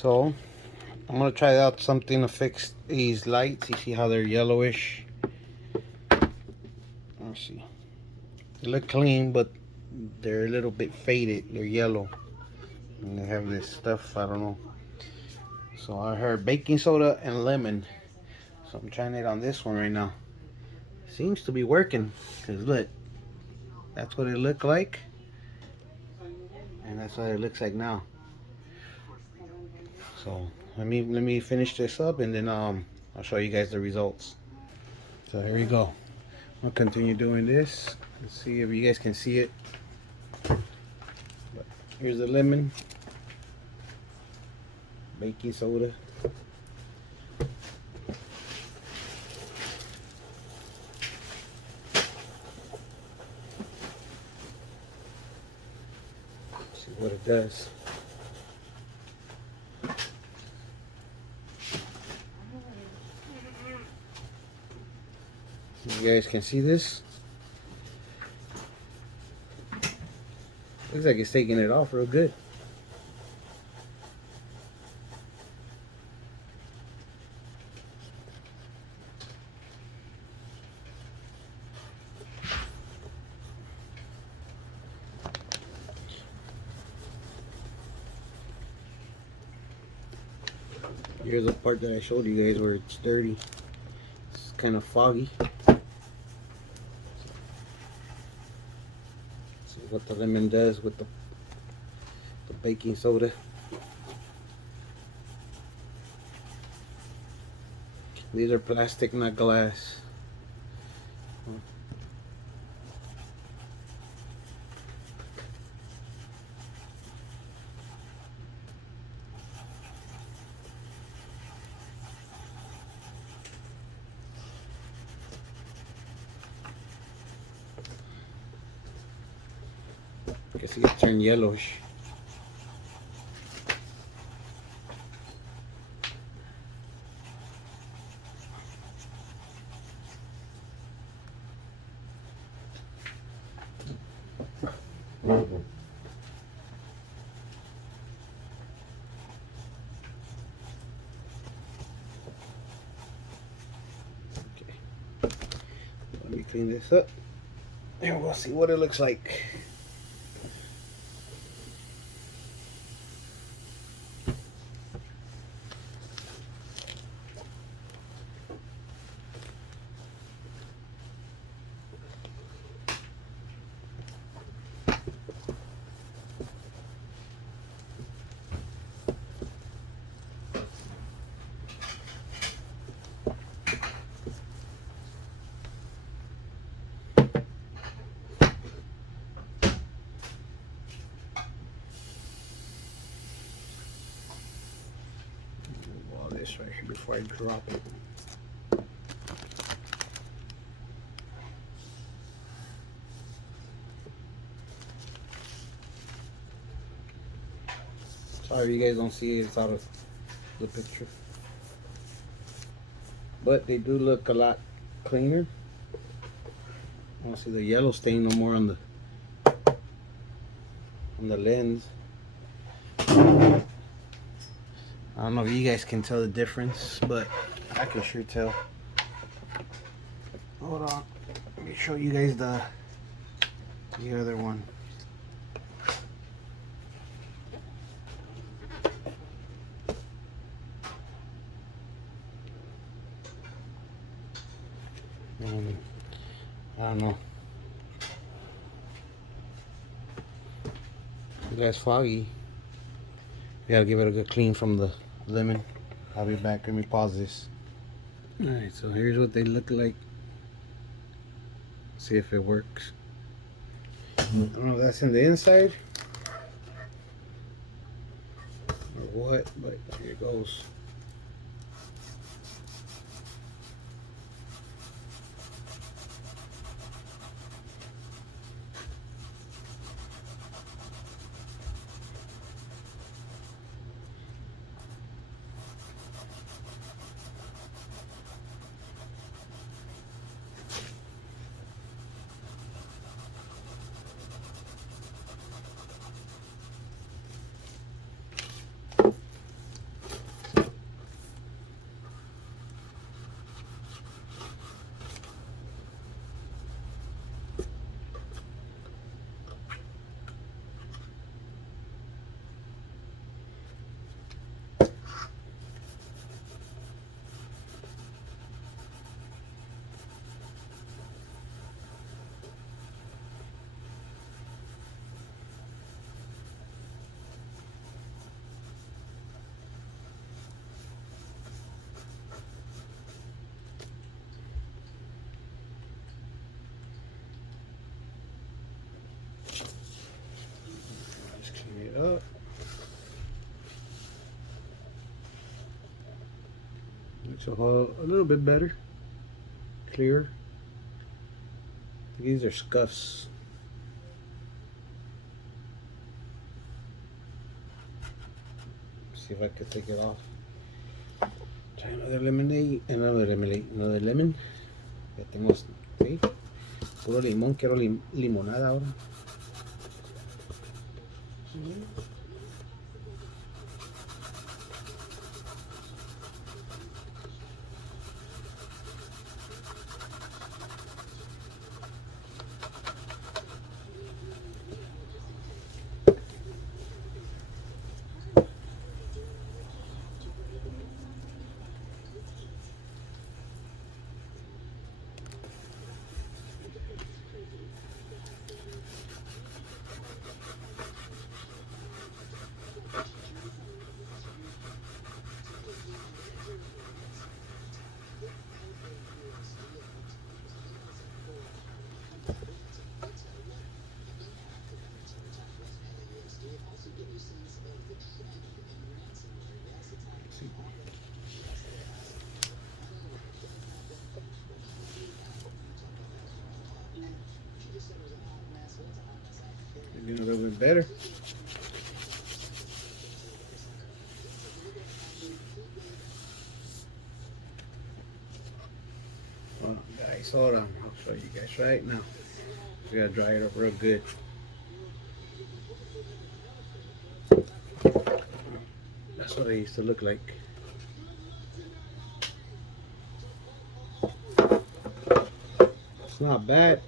So I'm gonna try out something to fix these lights. You see how they're yellowish? Let's see. They look clean, but they're a little bit faded. They're yellow, and they have this stuff. I don't know. So I heard baking soda and lemon. So I'm trying it on this one right now. Seems to be working. Cause look, that's what it looked like, and that's what it looks like now. So let me finish this up, and then I'll show you guys the results. So here we go. I'll continue doing this. Let's see if you guys can see it. But here's the lemon, baking soda. See what it does. You guys can see this. Looks like it's taking it off real good. Here's the part that I showed you guys where it's dirty. It's kind of foggy. See what the lemon does with the baking soda. These are plastic, not glass. I guess it gets turned yellowish. Let me clean this up and we'll see what it looks like. All this right here before I drop it. Sorry you guys don't see it, it's out of the picture. But they do look a lot cleaner. I don't see the yellow stain no more on the lens. I don't know if you guys can tell the difference, but I can sure tell. Hold on, let me show you guys the other one. I don't know. That's foggy. We gotta give it a good clean from the lemon. I'll be back. Let me pause this. Alright, so here's what they look like. See if it works. I don't know if that's in the inside or what, but here it goes. Looks a little bit better, clear. These are scuffs. See if I can take it off. Try another lemonade, another lemon. Ya tengo, ¿sí? Puro limón, quiero limonada ahora. Getting a little bit better. Hold on, guys. Hold on. I'll show you guys right now. We gotta dry it up real good. That's what it used to look like. It's not bad.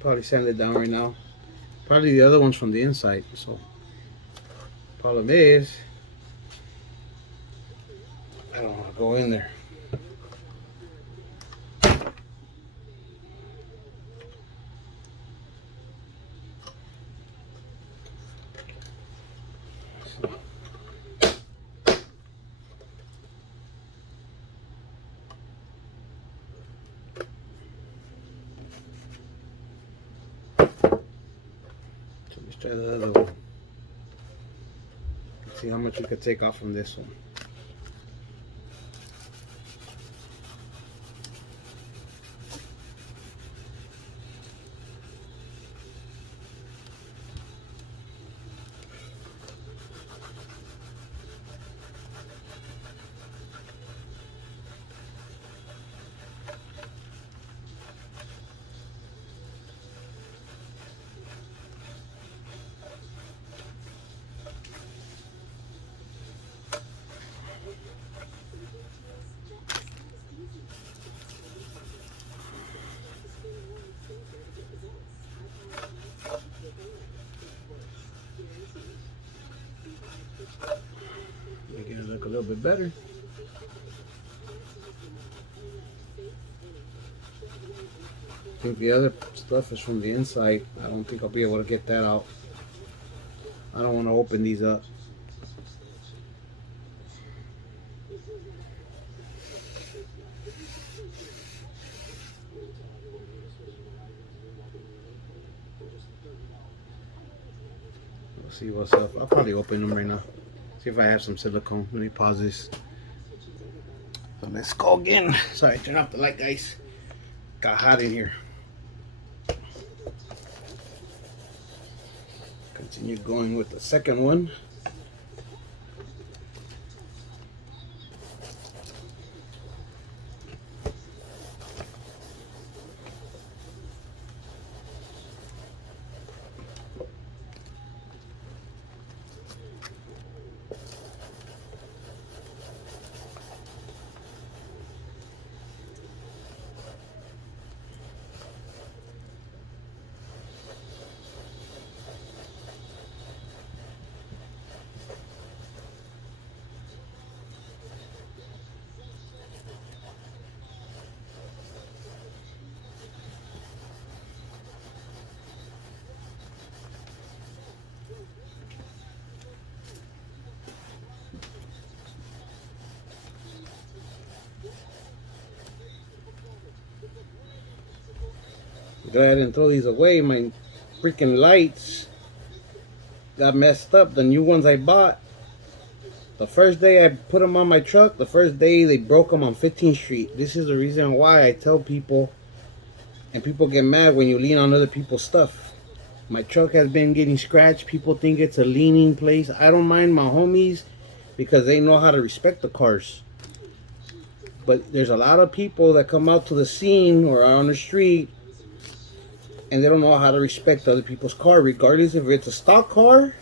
Probably sand it down right now. Probably the other one's from the inside. So problem is, I don't want to go in there. Let's try the other one. Let's see how much we could take off from this one. Making it look a little bit better. I think the other stuff is from the inside. I don't think I'll be able to get that out. I don't want to open these up. We'll see what's up. I'll probably open them right now. See if I have some silicone. Let me pause this. So let's go again. Sorry, turn off the light, guys. Got hot in here. Continue going with the second one. Go ahead and throw these away, my freaking lights. got messed up. The new ones I bought, the first day I put them on my truck, the first day they broke them on 15th Street. This is the reason why I tell people, and people get mad when you lean on other people's stuff. My truck has been getting scratched. People think it's a leaning place. I don't mind my homies because they know how to respect the cars. But there's a lot of people that come out to the scene or on the street and they don't know how to respect other people's car, regardless if it's a stock car.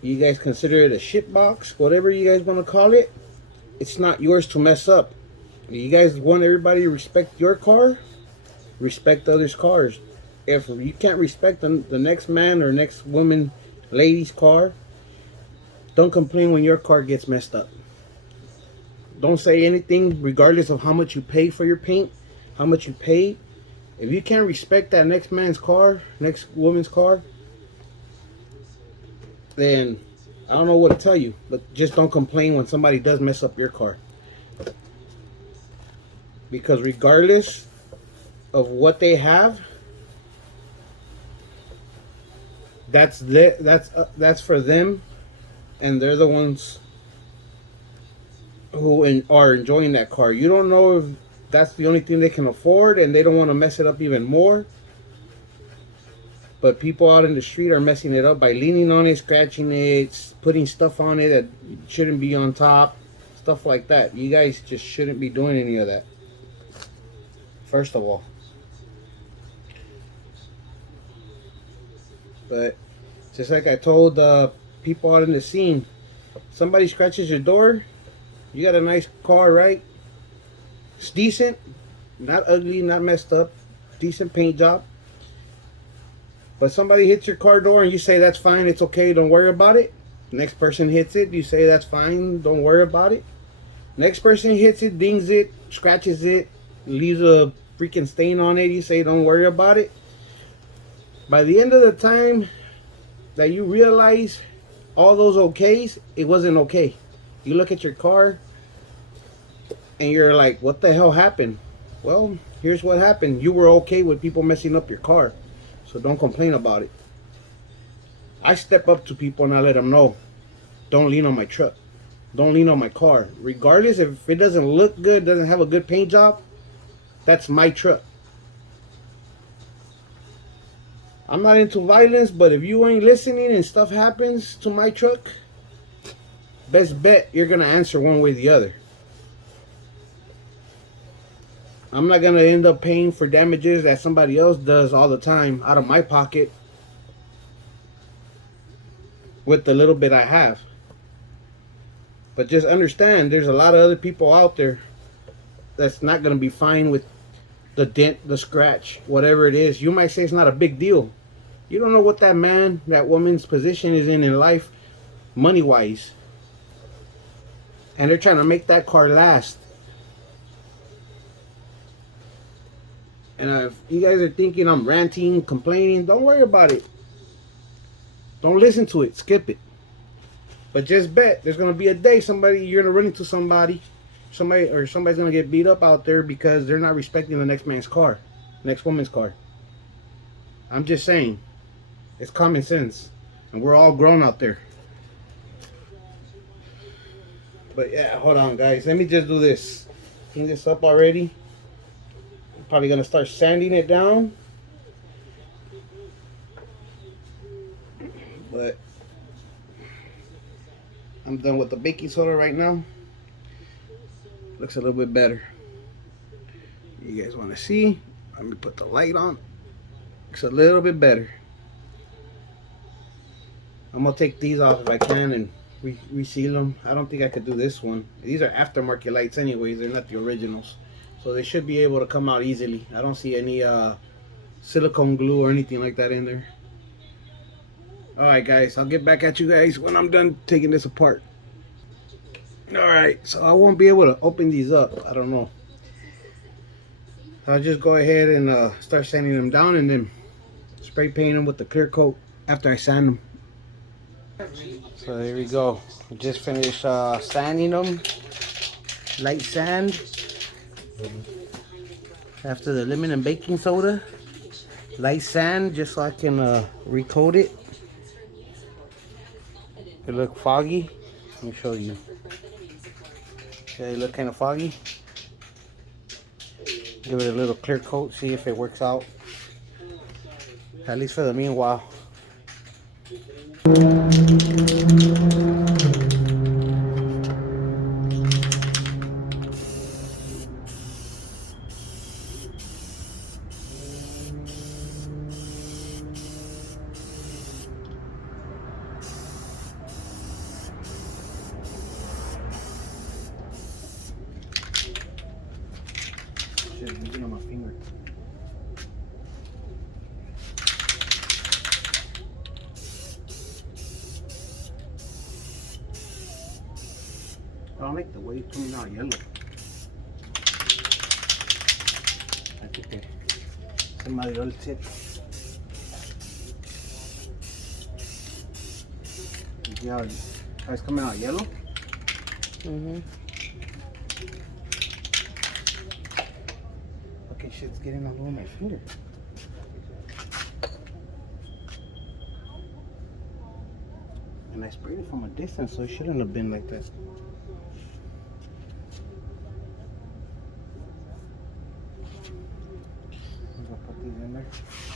You guys consider it a shit box, whatever you guys want to call it. It's not yours to mess up. You guys want everybody to respect your car, respect others' cars. If you can't respect the next man or next woman, lady's car, don't complain when your car gets messed up. Don't say anything regardless of how much you pay for your paint, how much you pay. If you can't respect that next man's car, next woman's car, then I don't know what to tell you. But just don't complain when somebody does mess up your car. Because regardless of what they have, that's for them, and they're the ones who are enjoying that car. You don't know if that's the only thing they can afford and they don't want to mess it up even more. But people out in the street are messing it up by leaning on it, scratching it, putting stuff on it that shouldn't be on top, stuff like that. You guys just shouldn't be doing any of that, first of all. But just like I told people out in the scene, somebody scratches your door, you got a nice car, right? It's decent, not ugly, not messed up, decent paint job. But somebody hits your car door and you say that's fine, it's okay, don't worry about it. Next person hits it, you say that's fine, don't worry about it. Next person hits it, dings it, scratches it, leaves a freaking stain on it, you say don't worry about it. By the end of the time that you realize all those okays, it wasn't okay. You look at your car and you're like, what the hell happened? Well, here's what happened. You were okay with people messing up your car, so don't complain about it. I step up to people and I let them know, don't lean on my truck, don't lean on my car. Regardless if it doesn't look good, doesn't have a good paint job, that's my truck. I'm not into violence, but if you ain't listening and stuff happens to my truck, best bet you're gonna answer one way or the other. I'm not gonna end up paying for damages that somebody else does all the time out of my pocket with the little bit I have. But just understand, there's a lot of other people out there that's not gonna be fine with the dent, the scratch, whatever it is. You might say it's not a big deal. You don't know what that man, that woman's position is in life, money-wise. And they're trying to make that car last. And if you guys are thinking I'm ranting, complaining, don't worry about it. Don't listen to it. Skip it. But just bet there's going to be a day you're going to run into somebody's going to get beat up out there because they're not respecting the next man's car, next woman's car. I'm just saying. It's common sense. And we're all grown out there. But yeah, hold on guys. Let me just do this. Clean this up already. I'm probably going to start sanding it down. But I'm done with the baking soda right now. Looks a little bit better. You guys want to see? Let me put the light on. Looks a little bit better. I'm going to take these off if I can and reseal them. I don't think I could do this one. These are aftermarket lights anyways. They're not the originals. So they should be able to come out easily. I don't see any silicone glue or anything like that in there. Alright guys, I'll get back at you guys when I'm done taking this apart. Alright, so I won't be able to open these up. I don't know. I'll just go ahead and start sanding them down and then spray paint them with the clear coat after I sand them. So there we go. We just finished sanding them. Light sand. After the lemon and baking soda. Light sand just so I can recoat it. It look foggy. Let me show you. Okay, it look kind of foggy. Give it a little clear coat, see if it works out. At least for the meanwhile. Shit, using on my finger. I don't like the way it's coming out yellow. I think se madrió el tip. You see how it's coming out yellow? Okay, shit's getting all over my finger. And I sprayed it from a distance, so it shouldn't have been like that. I'm gonna put these in there.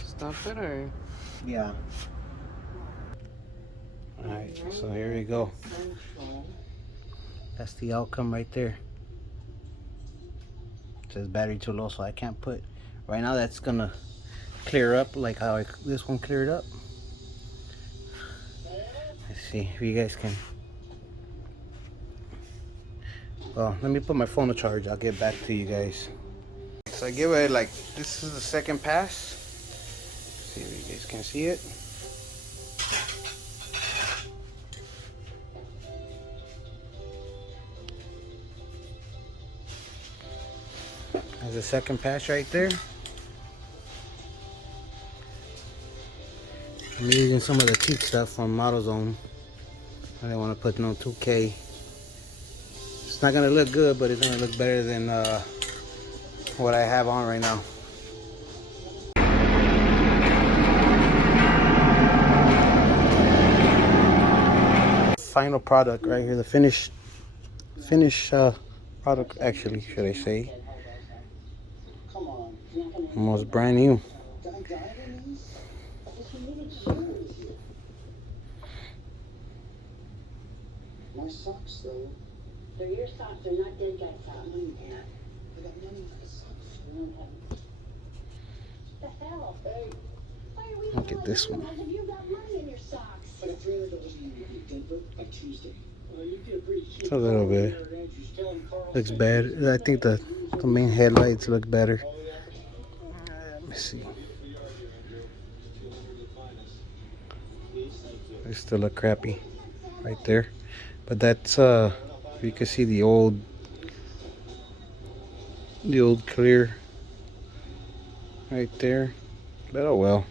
Stop it or? Yeah. Alright, so here we go. That's the outcome right there. It says battery too low, so I can't put. Right now that's gonna clear up like how this one cleared up. Let's see if you guys can. Well, let me put my phone to charge. I'll get back to you guys. So I give it like, this is the second pass. See if you guys can see it. There's a second pass right there. I'm using some of the cheap stuff from AutoZone. I didn't want to put no 2K. It's not gonna look good, but it's gonna look better than what I have on right now. Final product right here, the finished product, actually, should I say. Almost brand new. My socks, though. They're your socks. They're not dead guy socks. Yeah. I got money in the socks. The hell? Hey. Why are we Look at this one. have you got money in your socks? I got $300 in Denver by Tuesday. Well, you did pretty cheap. It's a little bit. Looks bad. I think the main headlights look better. Let me see. They still look crappy right there. But that's you can see the old clear right there. But oh well.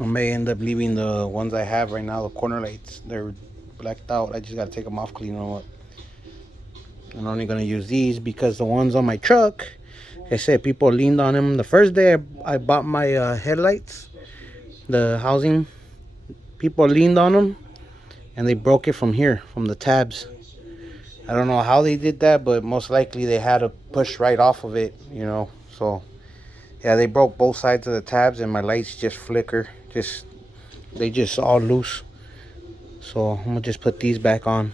I may end up leaving the ones I have right now, the corner lights. They're blacked out. I just gotta take them off, clean them up. I'm only gonna use these because the ones on my truck, like I said, people leaned on them. The first day I bought my headlights, the housing, people leaned on them and they broke it from here, from the tabs. I don't know how they did that, but most likely they had to push right off of it, you know. So yeah, they broke both sides of the tabs and my lights just flicker. They just all loose. So I'm gonna just put these back on.